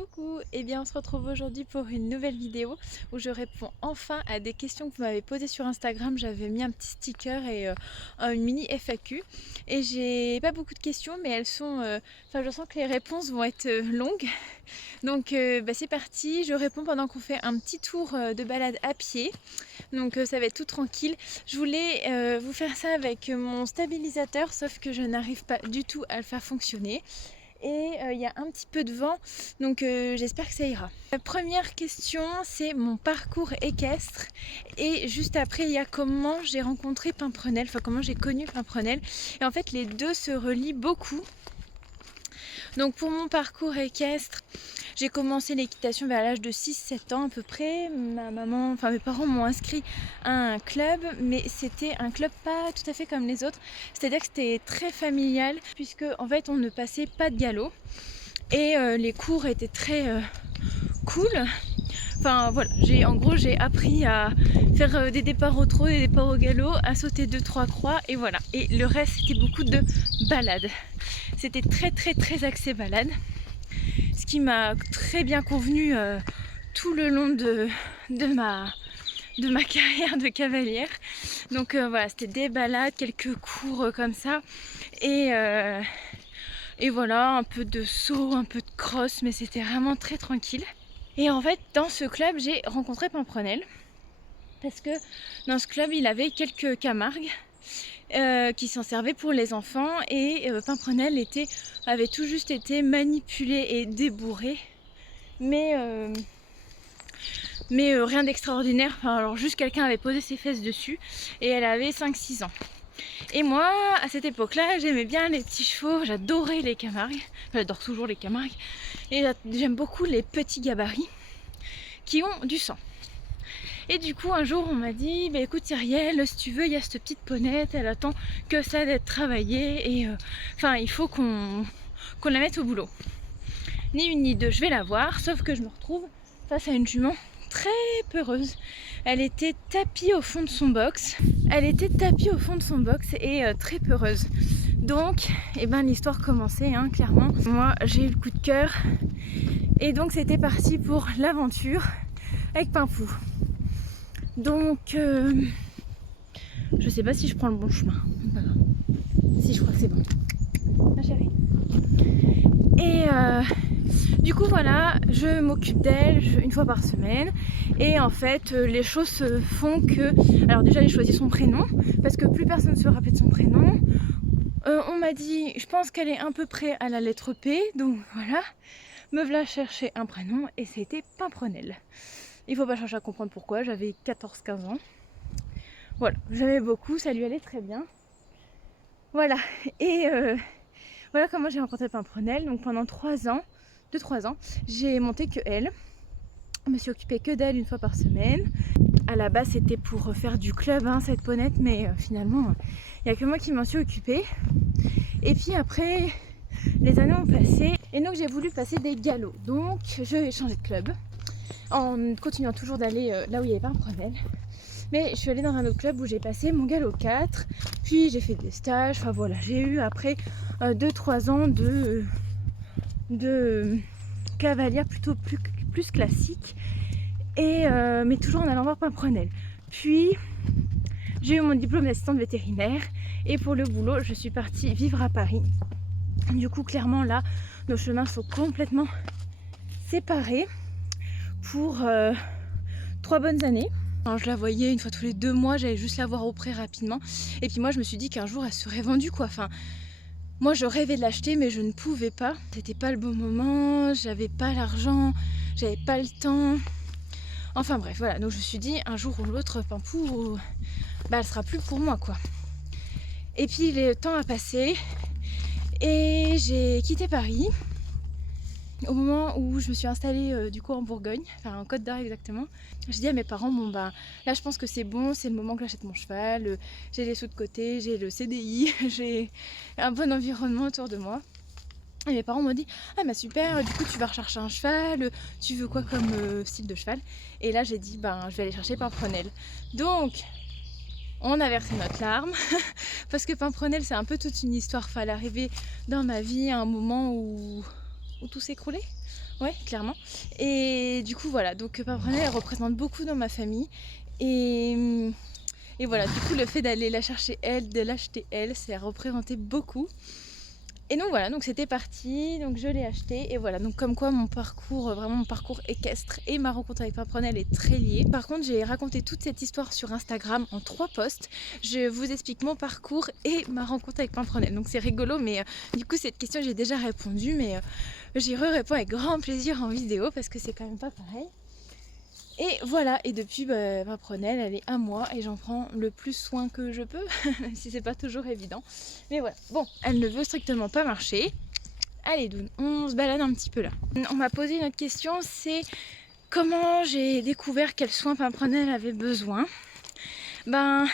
Coucou, et bien on se retrouve aujourd'hui pour une nouvelle vidéo où je réponds enfin à des questions que vous m'avez posées sur Instagram. J'avais mis un petit sticker et une mini FAQ et j'ai pas beaucoup de questions mais elles sont... Enfin je sens que les réponses vont être longues. Donc c'est parti, je réponds pendant qu'on fait un petit tour de balade à pied. Donc ça va être tout tranquille. Je voulais vous faire ça avec mon stabilisateur sauf que je n'arrive pas du tout à le faire fonctionner. Et il y a un petit peu de vent, donc j'espère que ça ira. La première question, c'est mon parcours équestre, et juste après il y a comment j'ai rencontré Pimprenelle, enfin comment j'ai connu Pimprenelle, et en fait les deux se relient beaucoup. Donc pour mon parcours équestre, j'ai commencé l'équitation vers l'âge de 6-7 ans à peu près. Mes parents m'ont inscrit à un club, mais c'était un club pas tout à fait comme les autres. C'est-à-dire que c'était très familial, puisque en fait on ne passait pas de galop. Et les cours étaient très cool. Enfin voilà, j'ai appris à faire des départs au trot, des départs au galop, à sauter 2-3 croix et voilà. Et le reste c'était beaucoup de balades. C'était très axé balade. Ce qui m'a très bien convenu tout le long de ma carrière de cavalière. Donc voilà, c'était des balades, quelques cours comme ça. Et voilà, un peu de saut, un peu de cross, mais c'était vraiment très tranquille. Et en fait, dans ce club, j'ai rencontré Pimprenelle. Parce que dans ce club, il avait quelques camargues qui s'en servaient pour les enfants. Et Pimprenelle avait tout juste été manipulée et débourrée. Mais rien d'extraordinaire. Enfin, alors juste quelqu'un avait posé ses fesses dessus et elle avait 5-6 ans. Et moi, à cette époque-là, j'aimais bien les petits chevaux, j'adorais les camargues, j'adore toujours les camargues, et j'aime beaucoup les petits gabarits qui ont du sang. Et du coup, un jour, on m'a dit, écoute Cyrielle, si tu veux, il y a cette petite ponette, elle attend que ça d'être travaillée, et il faut qu'on la mette au boulot. Ni une ni deux, je vais la voir, sauf que je me retrouve face à une jument très peureuse. Elle était tapie au fond de son box. Et très peureuse. Donc, l'histoire commençait, clairement. Moi, j'ai eu le coup de cœur. Et donc, c'était parti pour l'aventure avec Pimpou. Donc, je sais pas si je prends le bon chemin. Si, je crois que c'est bon. Ma chérie. Et du coup voilà, je m'occupe d'elle une fois par semaine et en fait les choses se font que... Alors déjà j'ai choisi son prénom parce que plus personne ne se rappelle de son prénom. On m'a dit, je pense qu'elle est à peu près à la lettre P, donc voilà, me voilà chercher un prénom et c'était Pimprenelle. Il faut pas chercher à comprendre pourquoi, j'avais 14-15 ans. Voilà, j'aimais beaucoup, ça lui allait très bien. Voilà, et voilà comment j'ai rencontré Pimprenelle. Donc pendant 2-3 ans, j'ai monté que elle. Je me suis occupée que d'elle une fois par semaine. À la base, c'était pour faire du club, cette ponette, mais finalement, il n'y a que moi qui m'en suis occupée. Et puis après, les années ont passé, et donc j'ai voulu passer des galops. Donc, je vais changer de club, en continuant toujours d'aller là où il y avait Pimprenelle. Mais je suis allée dans un autre club où j'ai passé mon galop 4, puis j'ai fait des stages, enfin voilà, j'ai eu après 2-3 ans de cavalière plutôt plus classique, mais toujours en allant voir Pimprenelle. Puis j'ai eu mon diplôme d'assistante vétérinaire et pour le boulot je suis partie vivre à Paris. Du coup clairement là nos chemins sont complètement séparés pour 3 bonnes années. Alors, je la voyais une fois tous les 2 mois, j'allais juste la voir au pré rapidement. Et puis moi je me suis dit qu'un jour elle serait vendue quoi. Enfin, moi je rêvais de l'acheter mais je ne pouvais pas. C'était pas le bon moment, j'avais pas l'argent, j'avais pas le temps. Enfin bref, voilà. Donc je me suis dit un jour ou l'autre, Pimpou, elle sera plus pour moi quoi. Et puis le temps a passé et j'ai quitté Paris. Au moment où je me suis installée du coup en Bourgogne, enfin en Côte d'Or exactement, j'ai dit à mes parents, là je pense que c'est bon, c'est le moment que j'achète mon cheval, j'ai les sous de côté, j'ai le CDI, j'ai un bon environnement autour de moi. Et mes parents m'ont dit, super, du coup tu vas rechercher un cheval, tu veux quoi comme style de cheval? Et là j'ai dit, je vais aller chercher Pimprenelle. Donc on a versé notre larme, parce que Pimprenelle c'est un peu toute une histoire, fallait arriver dans ma vie à un moment où tout s'écroulait. Ouais, clairement. Et du coup, voilà. Donc, Pimprenelle, elle représente beaucoup dans ma famille. Et, et voilà, du coup, le fait d'aller la chercher elle, de l'acheter elle, ça représentait beaucoup. Et donc voilà, donc c'était parti, donc je l'ai acheté et voilà, donc comme quoi mon parcours, vraiment mon parcours équestre et ma rencontre avec Pimprenelle est très liée. Par contre, j'ai raconté toute cette histoire sur Instagram en 3 posts. Je vous explique mon parcours et ma rencontre avec Pimprenelle. Donc c'est rigolo, mais du coup cette question j'ai déjà répondu, mais j'y réponds avec grand plaisir en vidéo parce que c'est quand même pas pareil. Et voilà, et depuis Pimprenelle, elle est à moi et j'en prends le plus soin que je peux, même si c'est pas toujours évident. Mais voilà, bon, elle ne veut strictement pas marcher. Allez Doun, on se balade un petit peu là. On m'a posé une autre question, c'est comment j'ai découvert quels soins Pimprenelle avait besoin. Ben,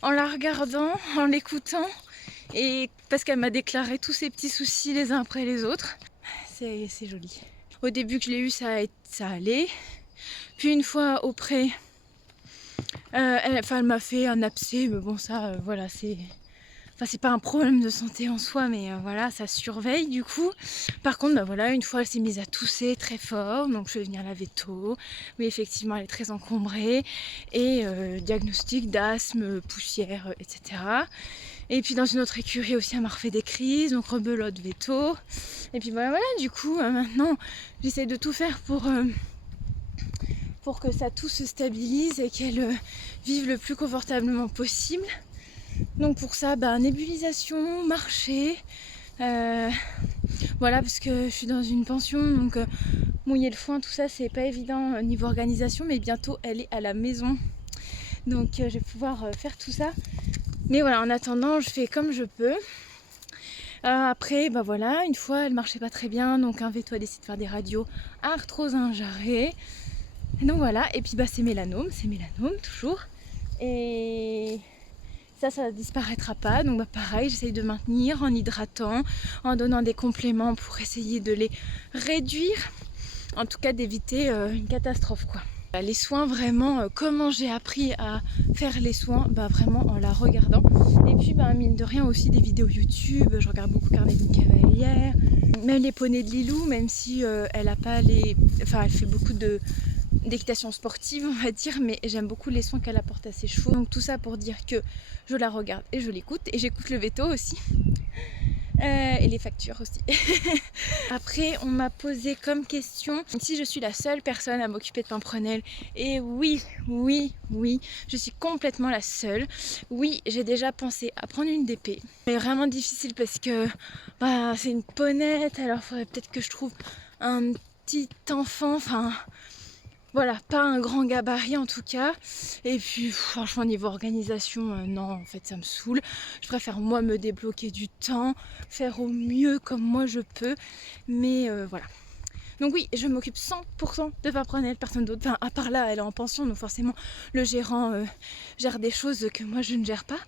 en la regardant, en l'écoutant, et parce qu'elle m'a déclaré tous ses petits soucis les uns après les autres. C'est joli. Au début que je l'ai eu, ça allait. Puis une fois au pré, elle m'a fait un abcès, mais bon ça, voilà, c'est pas un problème de santé en soi, mais voilà, ça surveille du coup. Par contre, bah voilà, une fois elle s'est mise à tousser très fort, donc je vais venir la veto. Mais effectivement, elle est très encombrée et diagnostic d'asthme, poussière, etc. Et puis dans une autre écurie aussi, elle m'a refait des crises, donc rebelote, veto. Et puis voilà, du coup, maintenant, j'essaie de tout faire pour que ça tout se stabilise et qu'elle vive le plus confortablement possible. Donc pour ça, nébulisation, marcher, voilà, parce que je suis dans une pension, donc mouiller le foin, tout ça, c'est pas évident niveau organisation, mais bientôt elle est à la maison, donc je vais pouvoir faire tout ça. Mais voilà, en attendant, je fais comme je peux. Après, voilà, une fois, elle marchait pas très bien, donc un veto a décidé de faire des radios arthrose un jarret. Donc voilà, et puis c'est mélanome toujours. Et ça disparaîtra pas. Donc pareil, j'essaye de maintenir en hydratant, en donnant des compléments pour essayer de les réduire. En tout cas d'éviter une catastrophe quoi. Les soins vraiment, comment j'ai appris à faire les soins, vraiment en la regardant. Et puis mine de rien aussi des vidéos YouTube, je regarde beaucoup Caroline Cavalière, même les poneys de Lilou, même si elle a pas les. Enfin elle fait beaucoup d'équitation sportive on va dire, mais j'aime beaucoup les soins qu'elle apporte à ses chevaux. Donc tout ça pour dire que je la regarde et je l'écoute et j'écoute le veto aussi. Et les factures aussi. Après on m'a posé comme question si je suis la seule personne à m'occuper de Pimprenelle. Et oui, je suis complètement la seule. Oui, j'ai déjà pensé à prendre une DP, mais vraiment difficile parce que c'est une ponette, alors il faudrait peut-être que je trouve un petit enfant, voilà, pas un grand gabarit en tout cas. Et puis franchement niveau organisation, non en fait ça me saoule. Je préfère moi me débloquer du temps, faire au mieux comme moi je peux. Mais voilà. Donc oui, je m'occupe 100% de Pimprenelle, personne d'autre. À part là, elle est en pension, donc forcément le gérant gère des choses que moi je ne gère pas.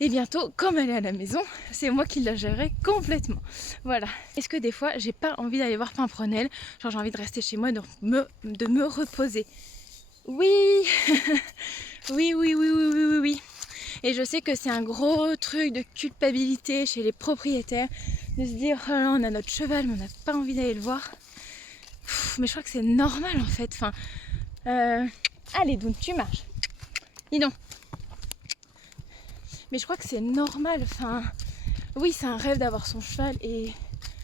Et bientôt, comme elle est à la maison, c'est moi qui la gérerai complètement. Voilà. Est-ce que des fois, j'ai pas envie d'aller voir Pimprenelle, genre j'ai envie de rester chez moi et de me reposer? Oui. Oui. Et je sais que c'est un gros truc de culpabilité chez les propriétaires, de se dire, oh là, on a notre cheval, mais on n'a pas envie d'aller le voir. Mais je crois que c'est normal en fait. Allez, donc tu marches. Dis donc. Mais je crois que c'est normal, oui c'est un rêve d'avoir son cheval et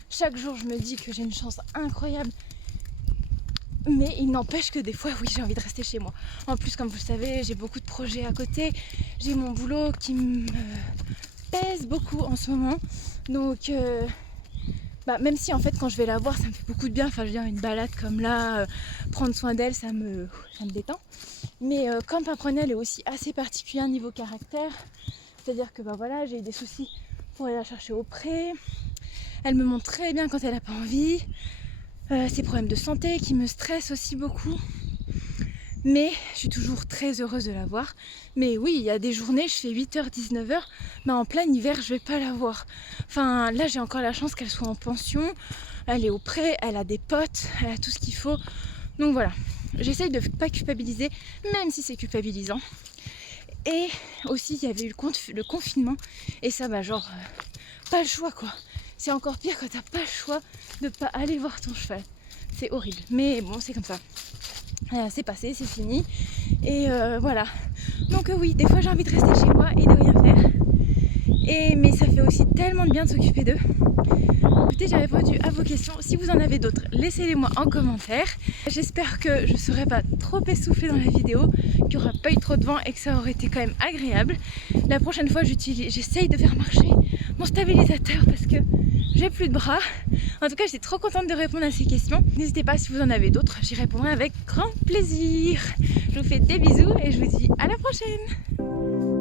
chaque jour je me dis que j'ai une chance incroyable. Mais il n'empêche que des fois oui j'ai envie de rester chez moi. En plus comme vous le savez j'ai beaucoup de projets à côté, j'ai mon boulot qui me pèse beaucoup en ce moment. Donc même si en fait quand je vais la voir ça me fait beaucoup de bien, je veux dire une balade comme là, prendre soin d'elle ça me détend. Mais comme Pimprenelle est aussi assez particulière niveau caractère, c'est-à-dire que voilà, j'ai eu des soucis pour aller la chercher au pré. Elle me montre très bien quand elle n'a pas envie. Ses problèmes de santé qui me stressent aussi beaucoup. Mais je suis toujours très heureuse de la voir. Mais oui, il y a des journées, je fais 8h, 19h, mais en plein hiver, je vais pas la voir. Là, j'ai encore la chance qu'elle soit en pension. Elle est au pré, elle a des potes, elle a tout ce qu'il faut. Donc voilà, j'essaye de ne pas culpabiliser, même si c'est culpabilisant. Et aussi il y avait eu le confinement et ça pas le choix quoi. C'est encore pire quand t'as pas le choix de pas aller voir ton cheval. c'est horrible. Mais bon, c'est comme ça. C'est passé, c'est fini. Et voilà. Donc oui, des fois j'ai envie de rester chez moi et de rien faire. Mais ça fait aussi tellement de bien de s'occuper d'eux. Écoutez, j'ai répondu à vos questions. Si vous en avez d'autres, laissez-les moi en commentaire. J'espère que je ne serai pas trop essoufflée dans la vidéo, qu'il n'y aura pas eu trop de vent et que ça aurait été quand même agréable. La prochaine fois, j'essaye de faire marcher mon stabilisateur parce que j'ai plus de bras. En tout cas, j'étais trop contente de répondre à ces questions. N'hésitez pas si vous en avez d'autres, j'y répondrai avec grand plaisir. Je vous fais des bisous et je vous dis à la prochaine.